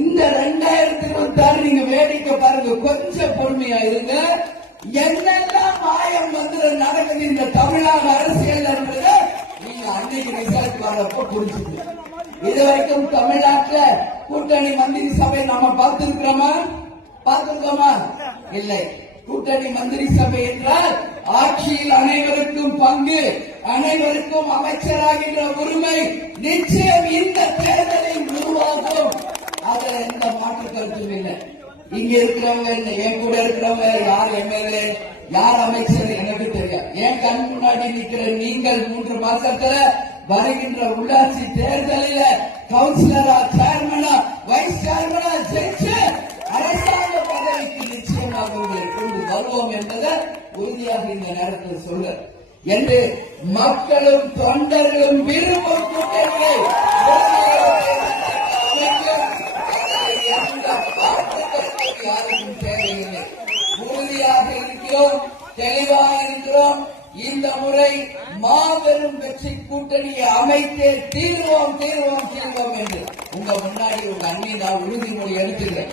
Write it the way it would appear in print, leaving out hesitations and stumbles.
இந்த 2026 நீங்க வேடிக்கை பாருங்க, கொஞ்சம் பொறுமையா இருங்க. என்னெல்லாம் மாயம் மந்திரம் நடக்குது இந்த தமிழ்நாடு அரசியல் என்பதை நீங்க அன்னைக்கு ரிசல்ட் வரப்ப புரிஞ்சுக்கணும். இதுவரைக்கும் தமிழ்நாட்டுல கூட்டணி மந்திரி சபை நாம பார்த்திருக்கோமா? இல்லை. கூட்டணி மந்திரி சபை என்றால் ஆட்சியில் அனைவருக்கும் பங்கு, அனைவருக்கும் அமைச்சராகின்ற உரிமை நிச்சயம் இந்த தேர்தலில் உருவாகும். அதுல எந்த மாற்று கருத்தும் இல்லை. இங்க இருக்கிறவங்க, என் கூட இருக்கிறவங்க, யார் எம்எல்ஏ யார் அமைச்சர் எனக்கு தெரியும். என் கண் முன்னாடி நிற்கிற நீங்கள் 3 மாசத்துல வருகின்ற உள்ளாட்சி தேர்தலில் கவுன்சிலரா, சேர்மனா, வைஸ் சேர்மனா ஜெயிச்சு அரசாங்க பதவிக்கு நிச்சயமாக கொண்டு வருவோம் என்பதை உறுதியாக இந்த நேரத்தில் சொல்ல என்று மக்களும் தொண்டர்களும் விரும்பும் கூட்டணியை யாருக்கும் தேவையில்லை. உறுதியாக இருக்கிறோம், தெளிவாக இருக்கிறோம். இந்த முறை மாபெரும் வெற்றி கூட்டணியை அமைத்தே தீர்வோம் என்று உங்க முன்னாடி உங்க அண்ணி நான் உறுதிமொழி எடுத்துக்கிறேன்.